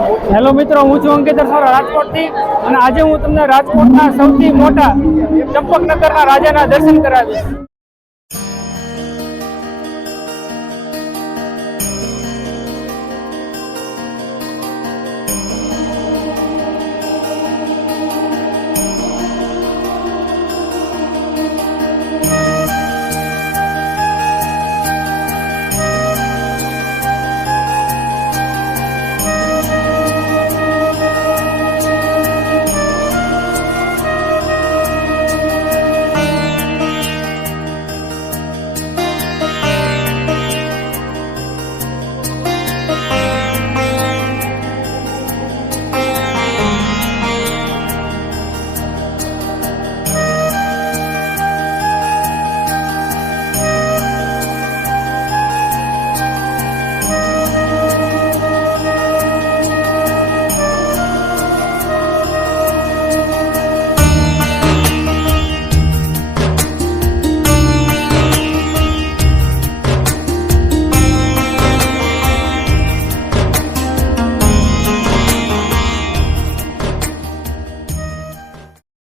Hello મિત્રો, હું છું અંકિત અરસોરા રાજકોટથી અને આજે હું તમને રાજકોટના સૌથી મોટા ચંપકનગરના રાજાના દર્શન કરાવીશ.